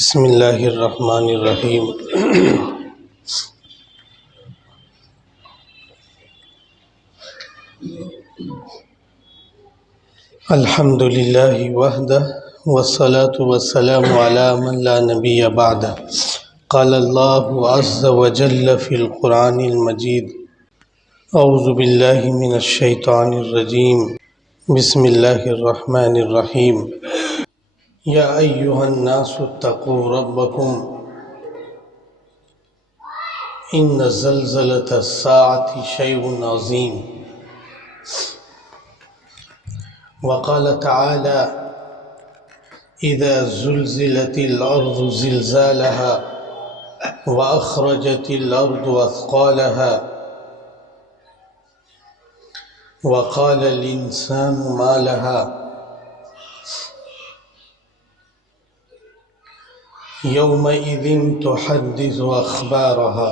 بسم اللہ الرحمن الرحیم۔ الحمد للہ وحدہ والصلاة والسلام علی من لا نبی بعدہ۔ قال اللہ عز وجل فی القرآن المجید اعوذ باللہ من الشیطان الرجیم بسم اللہ الرحمن الرحیم۔ یا ایہا الناس اتقوا ربکم ان زلزلۃ الساعۃ شیء عظیم۔ وقال تعالی اذا زلزلت الارض زلزالها واخرجت الارض اثقالها وقال الانسان ما لها یومئذ تحدث اخبارها۔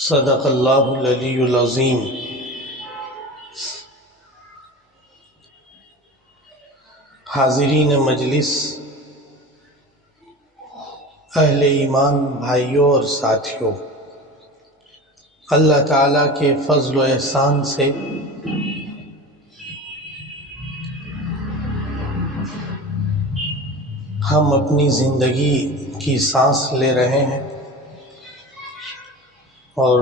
صدق اللہ العلی العظیم۔ حاضرین مجلس، اہل ایمان بھائیوں اور ساتھیوں، اللہ تعالیٰ کے فضل و احسان سے ہم اپنی زندگی کی سانس لے رہے ہیں اور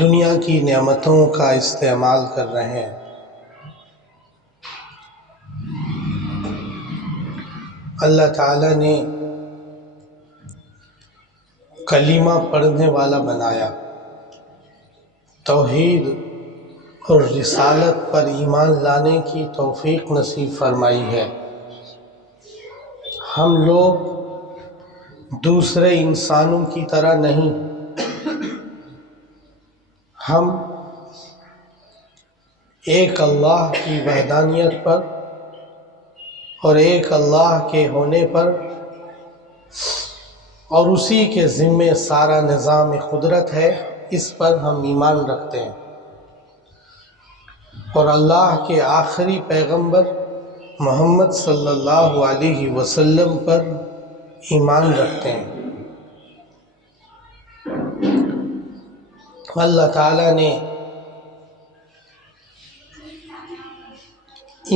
دنیا کی نعمتوں کا استعمال کر رہے ہیں۔ اللہ تعالیٰ نے کلمہ پڑھنے والا بنایا، توحید اور رسالت پر ایمان لانے کی توفیق نصیب فرمائی ہے۔ ہم لوگ دوسرے انسانوں کی طرح نہیں، ہم ایک اللہ کی وحدانیت پر اور ایک اللہ کے ہونے پر اور اسی کے ذمے سارا نظام قدرت ہے، اس پر ہم ایمان رکھتے ہیں، اور اللہ کے آخری پیغمبر محمد صلی اللہ علیہ وسلم پر ایمان رکھتے ہیں۔ اللہ تعالیٰ نے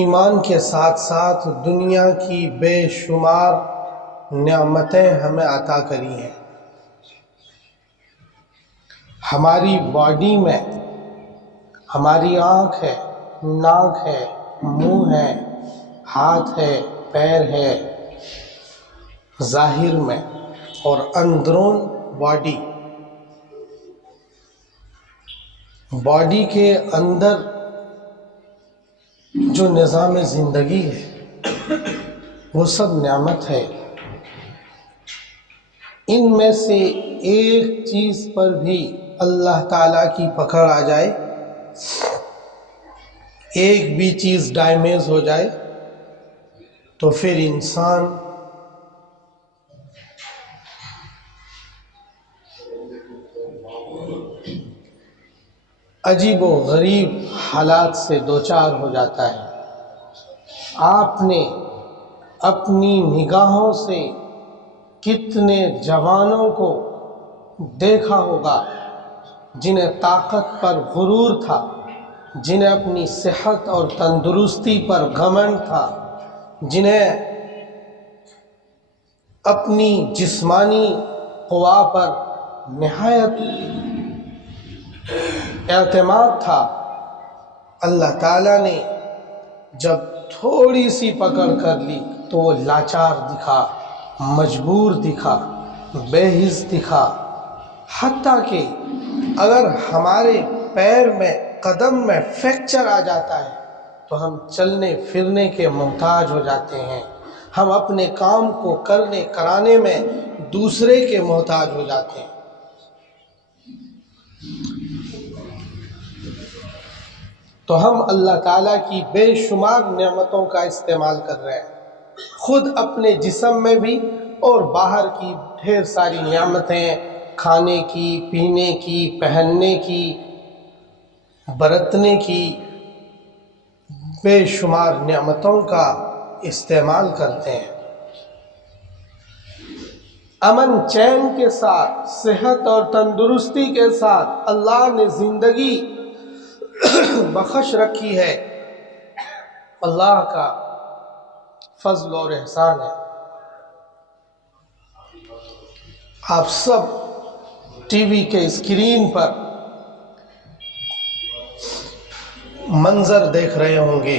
ایمان کے ساتھ ساتھ دنیا کی بے شمار نعمتیں ہمیں عطا کری ہیں۔ ہماری باڈی میں ہماری آنکھ ہے، ناک ہے، منہ ہے، ہاتھ ہے، پیر ہے، ظاہر میں اور اندرون باڈی کے اندر جو نظام زندگی ہے وہ سب نعمت ہے۔ ان میں سے ایک چیز پر بھی اللہ تعالیٰ کی پکڑ آ جائے، ایک بھی چیز ڈیمیج ہو جائے تو پھر انسان عجیب و غریب حالات سے دوچار ہو جاتا ہے۔ آپ نے اپنی نگاہوں سے کتنے جوانوں کو دیکھا ہوگا جنہیں طاقت پر غرور تھا، جنہیں اپنی صحت اور تندرستی پر گھمنڈ تھا، جنہیں اپنی جسمانی قوا پر نہایت اعتماد تھا۔ اللہ تعالیٰ نے جب تھوڑی سی پکڑ کر لی تو وہ لاچار دکھا، مجبور دکھا، بے حس دکھا، حتیٰ کہ اگر ہمارے پیر میں، قدم میں فریکچر آ جاتا ہے تو ہم چلنے پھرنے کے محتاج ہو جاتے ہیں، ہم اپنے کام کو کرانے میں دوسرے کے محتاج ہو جاتے ہیں۔ تو ہم اللہ تعالیٰ کی بے شمار نعمتوں کا استعمال کر رہے ہیں، خود اپنے جسم میں بھی اور باہر کی ڈھیر ساری نعمتیں کھانے کی، پینے کی، پہننے کی، برتنے کی بے شمار نعمتوں کا استعمال کرتے ہیں۔ امن چین کے ساتھ، صحت اور تندرستی کے ساتھ اللہ نے زندگی بخش رکھی ہے۔ اللہ کا فضل اور احسان ہے۔ آپ سب ٹی وی کے اسکرین پر منظر دیکھ رہے ہوں گے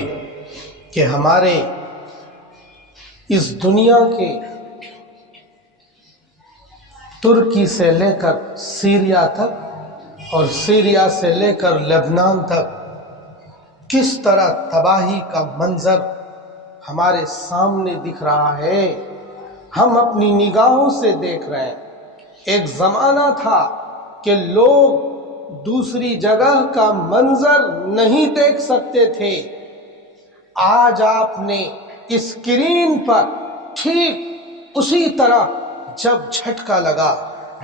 کہ ہمارے اس دنیا کے ترکی سے لے کر سیریا تک اور سیریا سے لے کر لبنان تک کس طرح تباہی کا منظر ہمارے سامنے دکھ رہا ہے، ہم اپنی نگاہوں سے دیکھ رہے ہیں۔ ایک زمانہ تھا کہ لوگ دوسری جگہ کا منظر نہیں دیکھ سکتے تھے۔ آج آپ نے اسکرین پر ٹھیک اسی طرح جب جھٹکا لگا،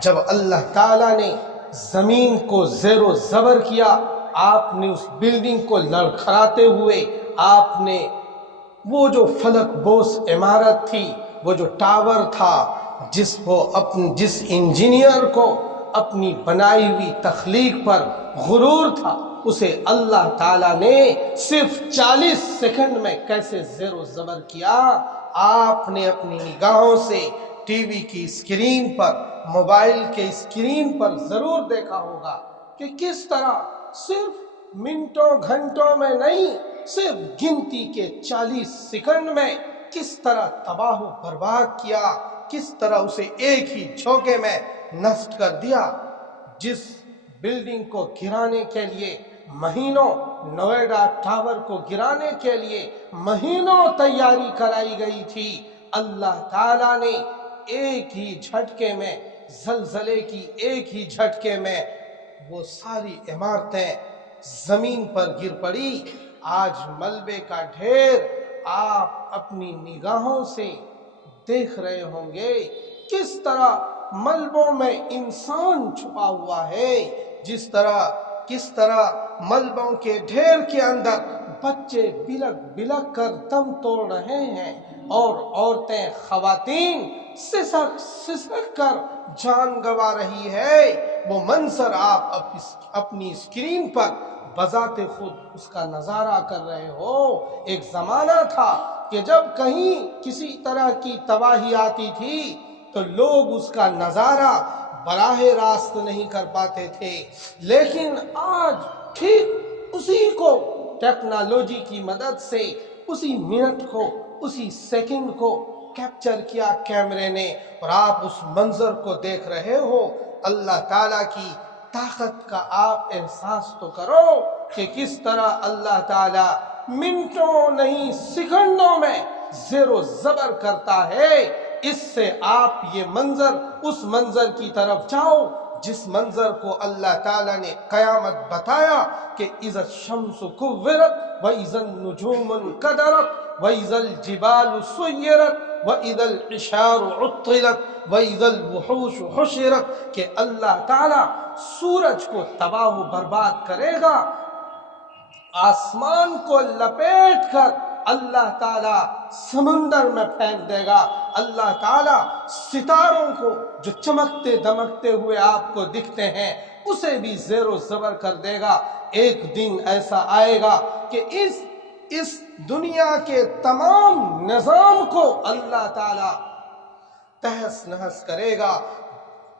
جب اللہ تعالیٰ نے زمین کو زیر و زبر کیا، آپ نے اس بلڈنگ کو لڑکھڑاتے ہوئے، آپ نے وہ جو فلک بوس عمارت تھی، وہ جو ٹاور تھا، جس انجینئر کو اپنی بنائی ہوئی تخلیق پر غرور تھا، اسے اللہ تعالیٰ نے صرف 40 سیکنڈ میں کیسے زیر و زبر کیا۔ آپ نے اپنی نگاہوں سے ٹی وی کی اسکرین پر، موبائل کے اسکرین پر ضرور دیکھا ہوگا کہ کس طرح صرف منٹوں گھنٹوں میں نہیں، صرف گنتی کے 40 سیکنڈ میں کس طرح تباہ و برباد کیا، کس طرح اسے ایک ہی جھونکے میں نشٹ کر دیا۔ جس بلڈنگ کو گرانے کے لیے مہینوں، نوئیڈا ٹاور کو گرانے کے لیے مہینوں تیاری کرائی گئی تھی، اللہ تعالیٰ نے ایک ہی جھٹکے میں، زلزلے کی ایک ہی جھٹکے میں وہ ساری عمارتیں زمین پر گر پڑی۔ آج ملبے کا ڈھیر آپ اپنی نگاہوں سے دیکھ رہے ہوں گے، کس طرح ملبوں میں انسان چھپا ہوا ہے، کس طرح ملبوں کے ڈھیر کے اندر بچے بلک بلک کر دم توڑ رہے ہیں اور عورتیں، خواتین سسک سسک کر جان گنوا رہی ہے۔ وہ منظر آپ اپنی اسکرین پر بذات خود اس کا نظارہ کر رہے ہو۔ ایک زمانہ تھا کہ جب کہیں کسی طرح کی تباہی آتی تھی تو لوگ اس کا نظارہ براہ راست نہیں کر پاتے تھے، لیکن آج ٹھیک اسی کو ٹیکنالوجی کی مدد سے اسی منٹ کو، اسی سیکنڈ کو کیپچر کیا کیمرے نے، اور آپ اس منظر کو دیکھ رہے ہو۔ اللہ تعالیٰ کی طاقت کا آپ احساس تو کرو کہ کس طرح اللہ تعالیٰ منٹوں نہیں سیکنڈوں میں زیر و زبر کرتا ہے۔ اس سے آپ یہ منظر، اس منظر کی طرف جاؤ جس منظر کو اللہ تعالیٰ نے قیامت بتایا کہ اذا الشمس کورت واذا النجوم انکدرت واذا الجبال سیرت واذا العشار عطلت واذا الوحوش حشرت، کہ اللہ تعالیٰ سورج کو تباہ و برباد کرے گا، آسمان کو لپیٹ کر اللہ تعالیٰ سمندر میں پھینک دے گا، اللہ تعالیٰ ستاروں کو جو چمکتے دمکتے ہوئے آپ کو دکھتے ہیں اسے بھی زیر و زبر کر دے گا۔ ایک دن ایسا آئے گا کہ اس دنیا کے تمام نظام کو اللہ تعالیٰ تہس نہس کرے گا۔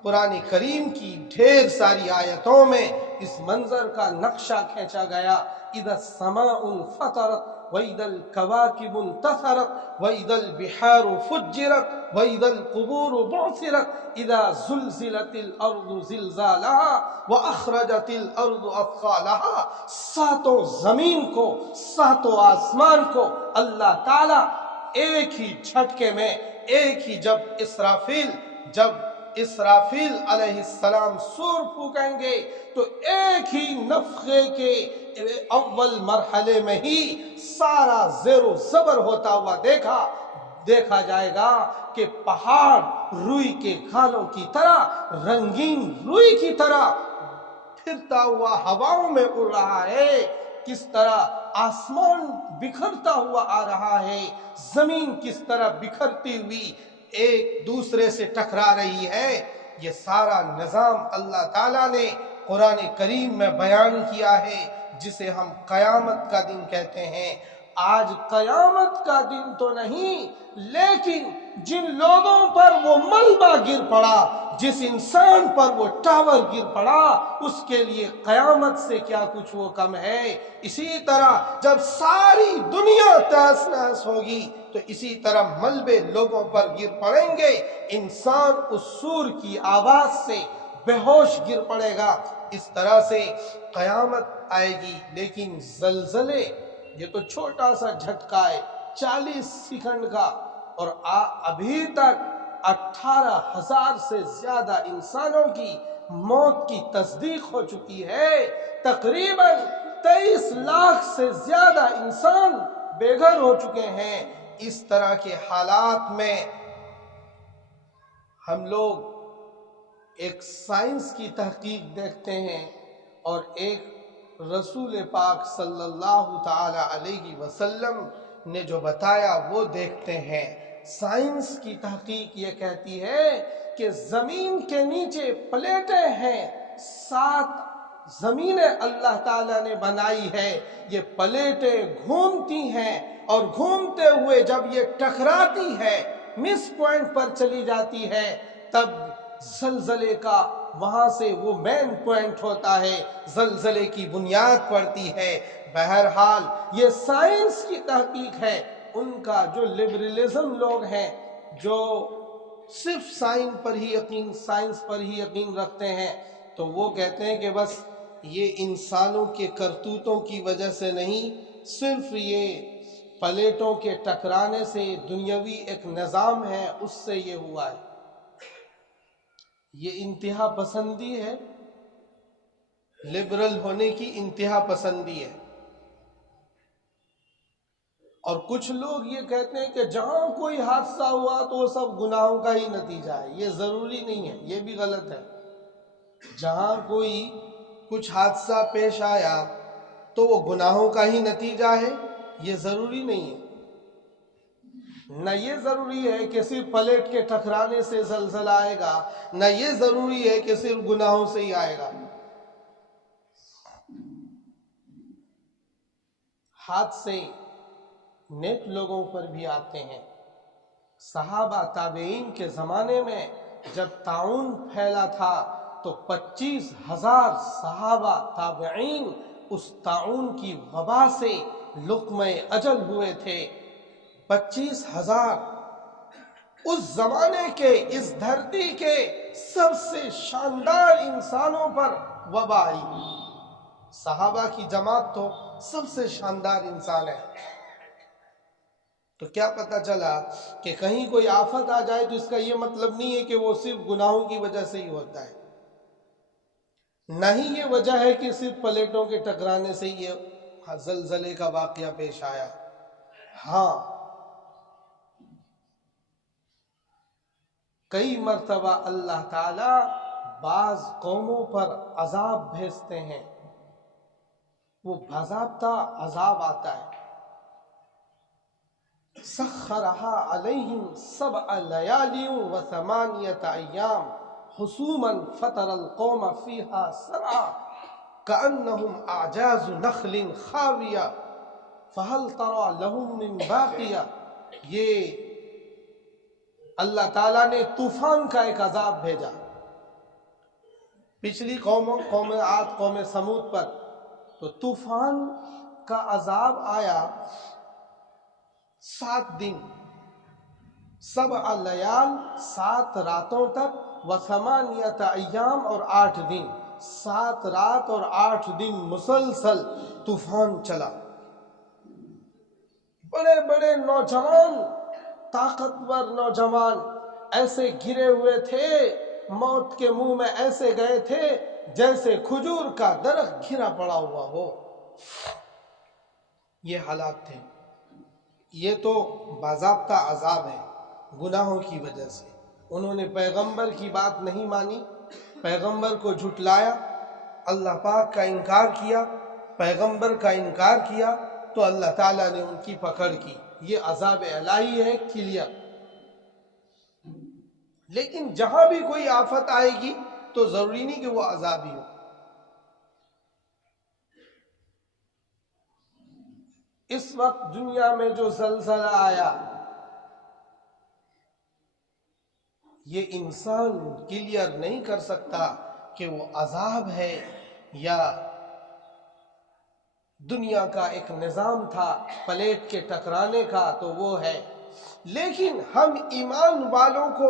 قرآن کریم کی ڈھیر ساری آیتوں میں اس منظر کا نقشہ کھینچا گیا۔ اذا السماء انفطرت وَإِذَا الْكَوَاكِبُ انتثرت وَإِذَا الْبِحَارُ فُجِّرَتْ وَإِذَا الْقُبُورُ بُعْثِرَتْ إِذَا زُلْزِلَتِ الْأَرْضُ زِلْزَالَهَا وَأَخْرَجَتِ الْأَرْضُ أَثْقَالَهَا، ساتوں زمین کو، ساتوں آسمان کو اللہ تعالیٰ ایک ہی جھٹکے میں، ایک ہی جب اسرافیل علیہ السلام سور پھونکیں گے تو ایک ہی نفخے کے اول مرحلے میں ہی سارا زیر و زبر ہوتا ہوا دیکھا۔ دیکھا جائے گا کہ پہاڑ روئی کے گھالوں کی طرح، رنگین روئی کی طرح پھرتا ہوا ہواؤں میں اڑ رہا ہے، کس طرح آسمان بکھرتا ہوا آ رہا ہے، زمین کس طرح بکھرتی ہوئی ایک دوسرے سے ٹکرا رہی ہے۔ یہ سارا نظام اللہ تعالیٰ نے قرآن کریم میں بیان کیا ہے، جسے ہم قیامت کا دن کہتے ہیں۔ آج قیامت کا دن تو نہیں، لیکن جن لوگوں پر وہ ملبہ گر پڑا، جس انسان پر وہ ٹاور گر پڑا، اس کے لیے قیامت سے کیا کچھ وہ کم ہے۔ اسی طرح جب ساری دنیا تہس نہس ہوگی تو اسی طرح ملبے لوگوں پر گر پڑیں گے، انسان اس سور کی آواز سے بے ہوش گر پڑے گا۔ اس طرح سے قیامت آئے گی۔ لیکن زلزلے، یہ تو چھوٹا سا جھٹکا ہے 40 سیکنڈ کا، اور ابھی تک 18,000 سے زیادہ انسانوں کی موت کی تصدیق ہو چکی ہے۔ تقریباً 23 لاکھ سے زیادہ انسان بے گھر ہو چکے ہیں۔ اس طرح کے حالات میں ہم لوگ ایک سائنس کی تحقیق دیکھتے ہیں اور ایک رسول پاک صلی اللہ تعالی علیہ وسلم نے جو بتایا وہ دیکھتے ہیں۔ سائنس کی تحقیق یہ کہتی ہے کہ زمین کے نیچے پلیٹیں ہیں، 7 زمینیں اللہ تعالیٰ نے بنائی ہے، یہ پلیٹیں گھومتی ہیں اور گھومتے ہوئے جب یہ ٹکراتی ہے، مس پوائنٹ پر چلی جاتی ہے، تب زلزلے کا وہاں سے وہ مین پوائنٹ ہوتا ہے، زلزلے کی بنیاد پڑتی ہے۔ بہرحال یہ سائنس کی تحقیق ہے۔ ان کا جو لبرلزم لوگ ہیں، جو صرف سائنس پر ہی یقین رکھتے ہیں، تو وہ کہتے ہیں کہ بس یہ انسانوں کے کرتوتوں کی وجہ سے نہیں، صرف یہ پلیٹوں کے ٹکرانے سے دنیاوی ایک نظام ہے، اس سے یہ ہوا ہے۔ یہ انتہا پسندی ہے، لبرل ہونے کی انتہا پسندی ہے۔ اور کچھ لوگ یہ کہتے ہیں کہ جہاں کوئی حادثہ ہوا تو وہ سب گناہوں کا ہی نتیجہ ہے۔ یہ ضروری نہیں ہے، یہ بھی غلط ہے۔ جہاں کوئی کچھ حادثہ پیش آیا تو وہ گناہوں کا ہی نتیجہ ہے، یہ ضروری نہیں ہے۔ نہ یہ ضروری ہے کہ صرف پلیٹ کے ٹکرانے سے زلزلہ آئے گا، نہ یہ ضروری ہے کہ صرف گناہوں سے ہی آئے گا۔ حادثے نیک لوگوں پر بھی آتے ہیں۔ صحابہ تابعین کے زمانے میں جب طاعون پھیلا تھا تو 25,000 صحابہ تابعین اس طاعون کی وبا سے لقمہ اجل ہوئے تھے۔ 25,000 اس زمانے کے، اس دھرتی کے سب سے شاندار انسانوں پر وبا آئی۔ صحابہ کی جماعت تو سب سے شاندار انسان ہے، تو کیا پتہ چلا کہ کہیں کوئی آفت آ جائے تو اس کا یہ مطلب نہیں ہے کہ وہ صرف گناہوں کی وجہ سے ہی ہوتا ہے، نہ ہی یہ وجہ ہے کہ صرف پلیٹوں کے ٹکرانے سے یہ زلزلے کا واقعہ پیش آیا۔ ہاں، کئی مرتبہ اللہ تعالی بعض قوموں پر عذاب بھیجتے ہیں، وہ باضابطہ عذاب آتا ہے۔ سخرها علیہم 7 لیال و 8 ایام حسوما فتر القوم فیہا سرعا کأنہم اعجاز نخل خاویہ فہل تری لہم من باقیہ۔ یہ اللہ تعالیٰ نے طوفان کا ایک عذاب بھیجا پچھلی قوموں، قوم عاد، قوم سمود پر، تو طوفان کا عذاب آیا 7 دن، 7 لیال 7 راتوں تک، و 8 ایام اور 8 دن، 7 رات اور 8 دن مسلسل طوفان چلا۔ بڑے بڑے نوجوان، طاقتور نوجوان ایسے گرے ہوئے تھے، موت کے منہ میں ایسے گئے تھے جیسے کھجور کا درخت گھرا پڑا ہوا ہو۔ یہ حالات تھے۔ یہ تو باضابطہ عذاب ہے گناہوں کی وجہ سے۔ انہوں نے پیغمبر کی بات نہیں مانی، پیغمبر کو جھٹلایا، اللہ پاک کا انکار کیا، پیغمبر کا انکار کیا، تو اللہ تعالیٰ نے ان کی پکڑ کی۔ یہ عذاب الہی ہے کلیئر۔ لیکن جہاں بھی کوئی آفت آئے گی تو ضروری نہیں کہ وہ عذابی ہو۔ اس وقت دنیا میں جو زلزلہ آیا، یہ انسان کلیئر نہیں کر سکتا کہ وہ عذاب ہے یا دنیا کا ایک نظام تھا پلیٹ کے ٹکرانے کا، تو وہ ہے۔ لیکن ہم ایمان والوں کو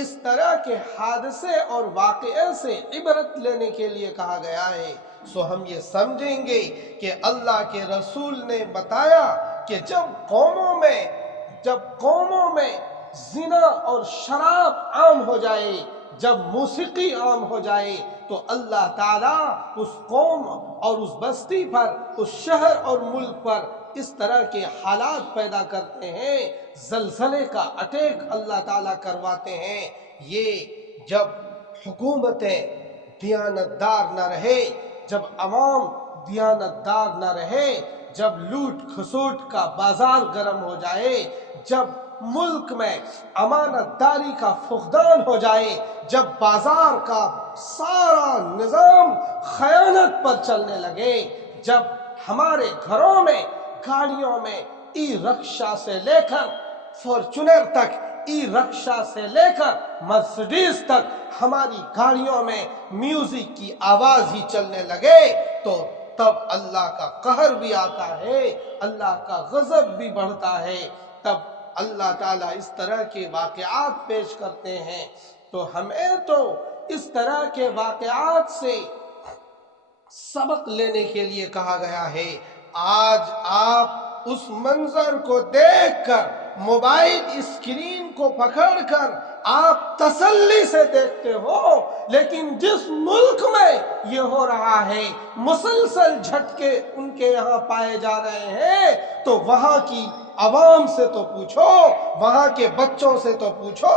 اس طرح کے حادثے اور واقعے سے عبرت لینے کے لیے کہا گیا ہے، سو ہم یہ سمجھیں گے کہ اللہ کے رسول نے بتایا کہ جب قوموں میں زنا اور شراب عام ہو جائے، جب موسیقی عام ہو جائے، تو اللہ تعالیٰ اس قوم اور اس بستی پر، اس شہر اور ملک پر اس طرح کے حالات پیدا کرتے ہیں، زلزلے کا اٹیک اللہ تعالیٰ کرواتے ہیں۔ یہ جب حکومتیں دیانتدار نہ رہے، جب عوام دیانتدار نہ رہے، جب لوٹ کھسوٹ کا بازار گرم ہو جائے، جب ملک میں امانت داری کا فقدان ہو جائے، جب بازار کا سارا نظام خیانت پر چلنے لگے، جب ہمارے گھروں میں، گاڑیوں میں ای رکشا سے لے کر فارچونر تک، ای رکشا سے لے کر مرسڈیز تک ہماری گاڑیوں میں میوزک کی آواز ہی چلنے لگے، تو تب اللہ کا قہر بھی آتا ہے، اللہ کا غضب بھی بڑھتا ہے۔ تب اللہ تعالیٰ اس طرح کے واقعات پیش کرتے ہیں۔ تو ہمیں تو اس طرح کے واقعات سے سبق لینے کے لیے کہا گیا ہے۔ آج آپ اس منظر کو دیکھ کر، موبائل اسکرین کو پکڑ کر آپ تسلی سے دیکھتے ہو، لیکن جس ملک میں یہ ہو رہا ہے، مسلسل جھٹکے ان کے یہاں پائے جا رہے ہیں، تو وہاں کی عوام سے تو پوچھو، وہاں کے بچوں سے تو پوچھو،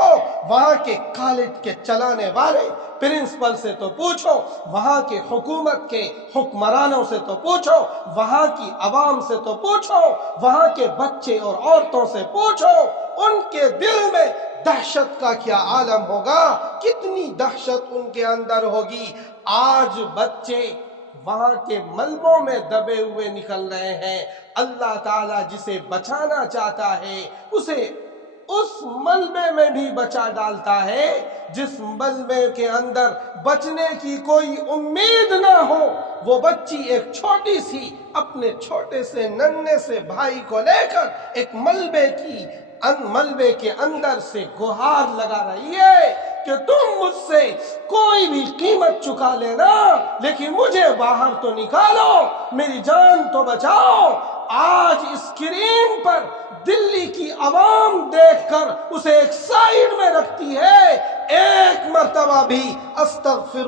وہاں کے کالج کے چلانے والے پرنسپل سے تو پوچھو، وہاں کے حکومت کے حکمرانوں سے تو پوچھو، وہاں کی عوام سے تو پوچھو، وہاں کے بچے اور عورتوں سے پوچھو، ان کے دل میں دہشت کا کیا عالم ہوگا، کتنی دہشت ان کے اندر ہوگی۔ آج بچے وہاں کے ملبوں میں دبے ہوئے نکل رہے ہیں۔ اللہ تعالیٰ جسے بچانا چاہتا ہے اسے اس ملبے میں بھی بچا ڈالتا ہے جس ملبے کے اندر بچنے کی کوئی امید نہ ہو۔ وہ بچی ایک چھوٹی سی اپنے چھوٹے سے ننھے سے بھائی کو لے کر ایک ملبے کے اندر سے گہار لگا رہی ہے کہ تم مجھ سے کوئی بھی قیمت چکا لینا، لیکن مجھے باہر تو نکالو، میری جان تو بچاؤ۔ آج اسکرین پر دلی کی عوام دیکھ کر اسے ایک سائیڈ میں رکھتی ہے، ایک مرتبہ بھی استغفر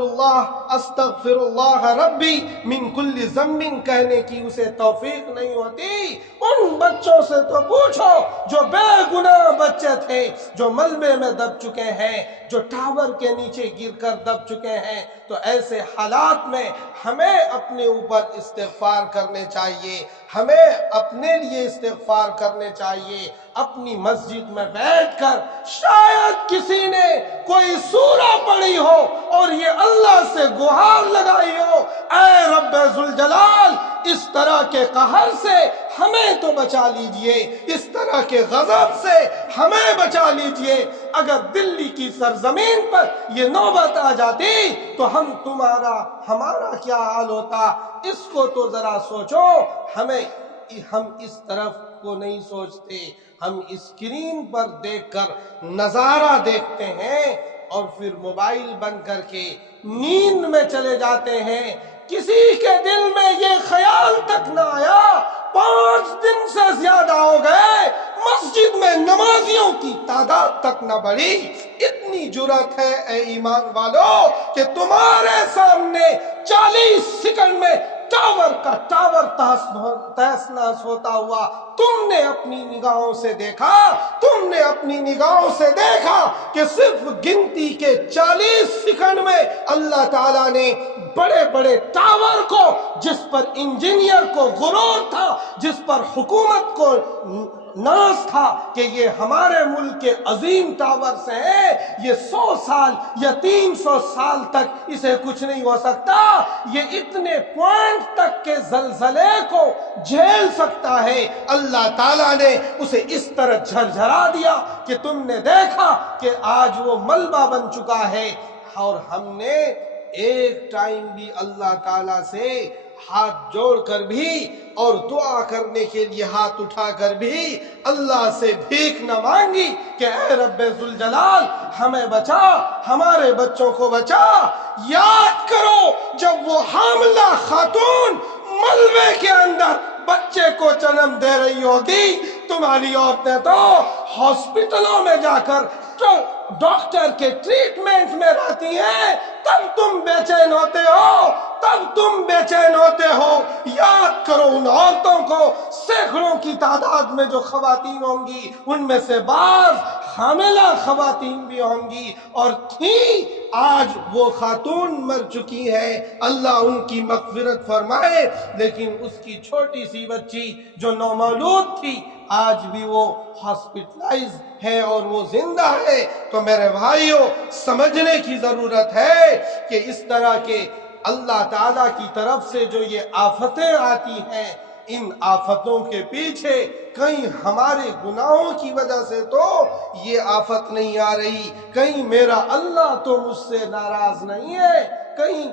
اللہ ربی من کل ذنب کہنے کی اسے توفیق نہیں ہوتی۔ ان بچوں سے تو پوچھو جو بے گناہ بچے تھے، جو ملبے میں دب چکے ہیں، جو ٹاور کے نیچے گر کر دب چکے ہیں۔ تو ایسے حالات میں ہمیں اپنے اوپر استغفار کرنے چاہیے، ہمیں اپنے لیے استغفار کرنے چاہیے۔ اپنی مسجد میں بیٹھ کر شاید کسی نے کوئی سورہ پڑھی ہو اور یہ اللہ سے گہار لگائی ہو، اے رب ذوالجلال اس طرح کے قہر سے ہمیں تو بچا لیجئے، اس طرح کے غضب سے ہمیں بچا لیجئے۔ اگر دلی کی سرزمین پر یہ نوبت آ جاتی تو ہمارا کیا حال ہوتا، اس کو تو ذرا سوچو۔ ہم اس طرف کو نہیں سوچتے، ہم اسکرین پر دیکھ کر نظارہ دیکھتے ہیں اور پھر موبائل بند کر کے نیند میں چلے جاتے ہیں۔ کسی کے دل میں یہ خیال تک نہ آیا، 5 دن سے زیادہ ہو گئے مسجد میں نمازیوں کی تعداد تک نہ بڑھی۔ اتنی جرأت ہے اے ایمان والو کہ تمہارے سامنے 40 سیکنڈ میں ٹاور ٹاور تہس نہس ہوتا ہوا تم نے اپنی نگاہوں سے دیکھا، تم نے اپنی نگاہوں سے دیکھا کہ صرف گنتی کے 40 سیکنڈ میں اللہ تعالیٰ نے بڑے بڑے ٹاور کو، جس پر انجینئر کو غرور تھا، جس پر حکومت کو ناز تھا کہ یہ ہمارے ملک کے عظیم ٹاورز ہیں، یہ 100 سال یا 300 سال تک اسے کچھ نہیں ہو سکتا، یہ اتنے پوائنٹ تک کے زلزلے کو جھیل سکتا ہے، اللہ تعالیٰ نے اسے اس طرح جھرجھرا دیا کہ تم نے دیکھا کہ آج وہ ملبہ بن چکا ہے۔ اور ہم نے ایک ٹائم بھی اللہ تعالیٰ سے ہاتھ جوڑ کر بھی اور دعا کرنے کے لیے ہاتھ اٹھا کر بھی اللہ سے بھیک نہ مانگی کہ اے رب ذوالجلال ہمیں بچا، ہمارے بچوں کو بچا۔ یاد کرو جب وہ حاملہ خاتون ملبے کے اندر بچے کو جنم دے رہی ہوگی، تمہاری عورتیں تو ہاسپٹلوں میں جا کر ڈاکٹر کے ٹریٹمنٹ میں رہتی ہیں، تب تم بے چین ہوتے ہو، تب تم بے چین ہوتے ہو۔ یاد کرو ان عورتوں کو، سینکڑوں کی تعداد میں جو خواتین ہوں گی ان میں سے بعض حاملہ خواتین بھی ہوں گی اور تھیں، آج وہ خاتون مر چکی ہے، اللہ ان کی مغفرت فرمائے، لیکن اس کی چھوٹی سی بچی جو نومولود تھی آج بھی وہ ہاسپٹلائز ہے اور وہ زندہ ہے۔ تو میرے بھائیوں سمجھنے کی ضرورت ہے کہ اس طرح کے اللہ تعالیٰ کی طرف سے جو یہ آفتیں آتی ہیں، ان آفتوں کے پیچھے کہیں ہمارے گناہوں کی وجہ سے تو یہ آفت نہیں آ رہی، کہیں میرا اللہ تو مجھ سے ناراض نہیں ہے، کہیں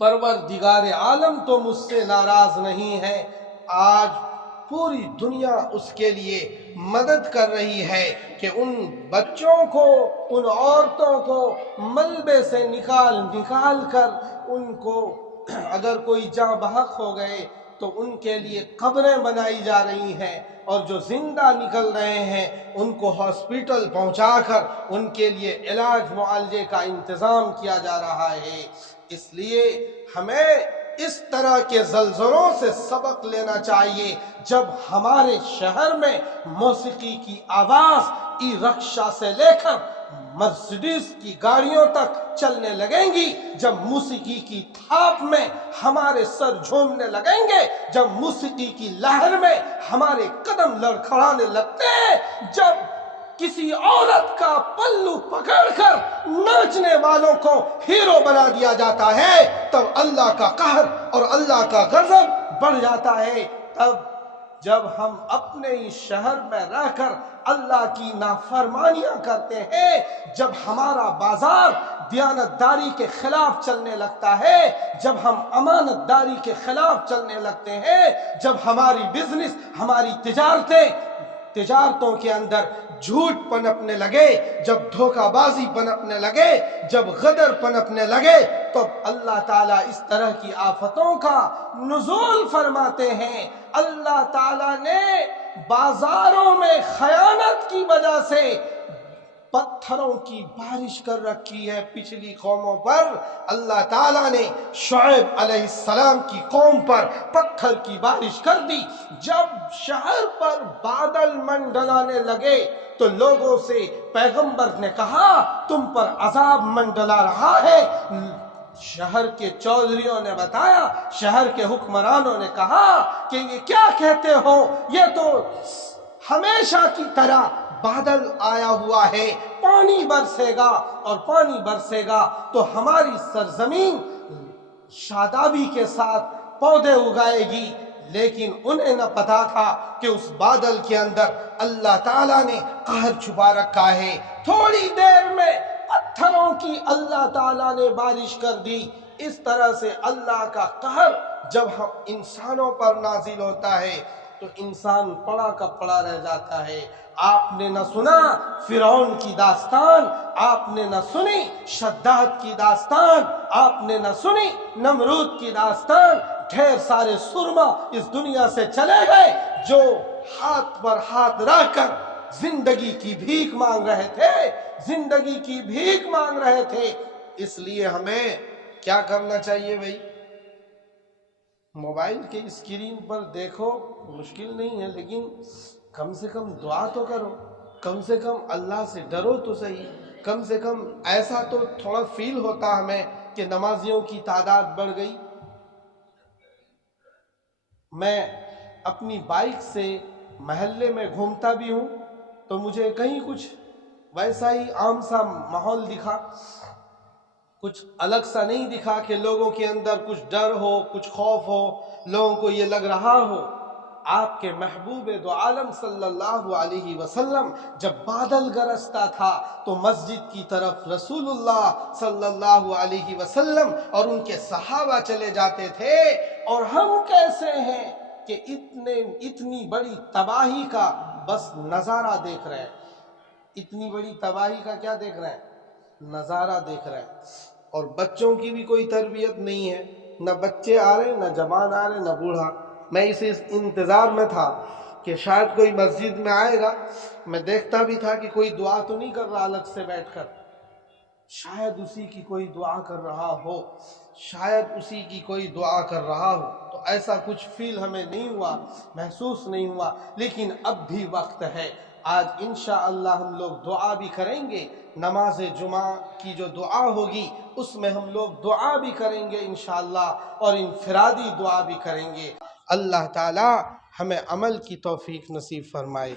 پروردگار عالم تو مجھ سے ناراض نہیں ہے۔ آج پوری دنیا اس کے لیے مدد کر رہی ہے کہ ان بچوں کو، ان عورتوں کو ملبے سے نکال کر ان کو، اگر کوئی جاں بحق ہو گئے تو ان کے لیے قبریں بنائی جا رہی ہیں، اور جو زندہ نکل رہے ہیں ان کو ہاسپٹل پہنچا کر ان کے لیے علاج معالجے کا انتظام کیا جا رہا ہے۔ اس لیے ہمیں اس طرح کے زلزلوں سے سبق لینا چاہیے۔ جب ہمارے شہر میں موسیقی کی آواز ای رکشہ سے لے کر مرسیڈیز کی گاڑیوں تک چلنے لگیں گی، جب موسیقی کی تھاپ میں ہمارے سر جھومنے لگیں گے، جب موسیقی کی لہر میں ہمارے قدم لڑکھڑانے لگتے ہیں، جب کسی عورت کا پلو پکڑ کر ناچنے والوں کو ہیرو بنا دیا جاتا ہے، تب اللہ کا قہر اور اللہ کا غضب بڑھ جاتا ہے۔ تب جب ہم اپنے ہی شہر میں رہ کر اللہ کی نافرمانیاں کرتے ہیں، جب ہمارا بازار دیانتداری کے خلاف چلنے لگتا ہے، جب ہم امانت داری کے خلاف چلنے لگتے ہیں، جب ہماری بزنس، ہماری تجارتوں کے اندر جھوٹ پنپنے لگے، جب دھوکہ بازی پنپنے لگے، جب غدر پنپنے لگے، تو اللہ تعالیٰ اس طرح کی آفتوں کا نزول فرماتے ہیں۔ اللہ تعالیٰ نے بازاروں میں خیانت کی وجہ سے پتھروں کی بارش کر رکھی ہے پچھلی قوموں پر۔ اللہ تعالیٰ نے شعیب علیہ السلام کی قوم پر پتھر کی بارش کر دی۔ جب شہر پر بادل منڈلانے لگے تو لوگوں سے پیغمبر نے کہا تم پر عذاب منڈلا رہا ہے۔ شہر کے چودھریوں نے بتایا، شہر کے حکمرانوں نے کہا کہ یہ کیا کہتے ہو، یہ تو ہمیشہ کی طرح بادل آیا ہوا ہے، پانی برسے گا اور پانی برسے گا تو ہماری سرزمین شادابی کے ساتھ پودے اگائے گی۔ لیکن انہیں نہ پتا تھا کہ اس بادل کے اندر اللہ تعالیٰ نے قہر چھپا رکھا ہے۔ تھوڑی دیر میں پتھروں کی اللہ تعالیٰ نے بارش کر دی۔ اس طرح سے اللہ کا قہر جب ہم انسانوں پر نازل ہوتا ہے تو انسان پڑا کا پڑا رہ جاتا ہے۔ آپ نے نہ سنا فرعون کی داستان، آپ نے نہ سنی شداد کی داستان، آپ نے نہ سنی نمرود کی داستان۔ ڈھیر سارے سرما اس دنیا سے چلے گئے جو ہاتھ پر ہاتھ رکھ کر زندگی کی بھیک مانگ رہے تھے، زندگی کی بھیک مانگ رہے تھے۔ اس لیے ہمیں کیا کرنا چاہیے بھائی؟ موبائل کے اسکرین پر دیکھو مشکل نہیں ہے، لیکن کم سے کم دعا تو کرو، کم سے کم اللہ سے ڈرو تو صحیح، کم سے کم ایسا تو تھوڑا فیل ہوتا ہمیں کہ نمازیوں کی تعداد بڑھ گئی۔ میں اپنی بائک سے محلے میں گھومتا بھی ہوں تو مجھے کہیں کچھ ویسا ہی عام سا ماحول دکھا، کچھ الگ سا نہیں دکھا کہ لوگوں کے اندر کچھ ڈر ہو، کچھ خوف ہو، لوگوں کو یہ لگ رہا ہو۔ آپ کے محبوب دو عالم صلی اللہ علیہ وسلم جب بادل گرجتا تھا تو مسجد کی طرف رسول اللہ صلی اللہ علیہ وسلم اور ان کے صحابہ چلے جاتے تھے، اور ہم کیسے ہیں کہ اتنی بڑی تباہی کا بس نظارہ دیکھ رہے ہیں، اتنی بڑی تباہی کا کیا دیکھ رہے ہیں؟ نظارہ دیکھ رہے ہیں۔ اور بچوں کی بھی کوئی تربیت نہیں ہے، نہ بچے آ رہے، نہ جوان آ رہے، نہ بوڑھا۔ میں اس انتظار میں تھا کہ شاید کوئی مسجد میں آئے گا، میں دیکھتا بھی تھا کہ کوئی دعا تو نہیں کر رہا الگ سے بیٹھ کر، شاید اسی کی کوئی دعا کر رہا ہو، شاید اسی کی کوئی دعا کر رہا ہو۔ تو ایسا کچھ فیل ہمیں نہیں ہوا، محسوس نہیں ہوا، لیکن اب بھی وقت ہے۔ آج انشاءاللہ ہم لوگ دعا بھی کریں گے، نماز جمعہ کی جو دعا ہوگی اس میں ہم لوگ دعا بھی کریں گے انشاءاللہ، اور انفرادی دعا بھی کریں گے۔ اللہ تعالی ہمیں عمل کی توفیق نصیب فرمائے۔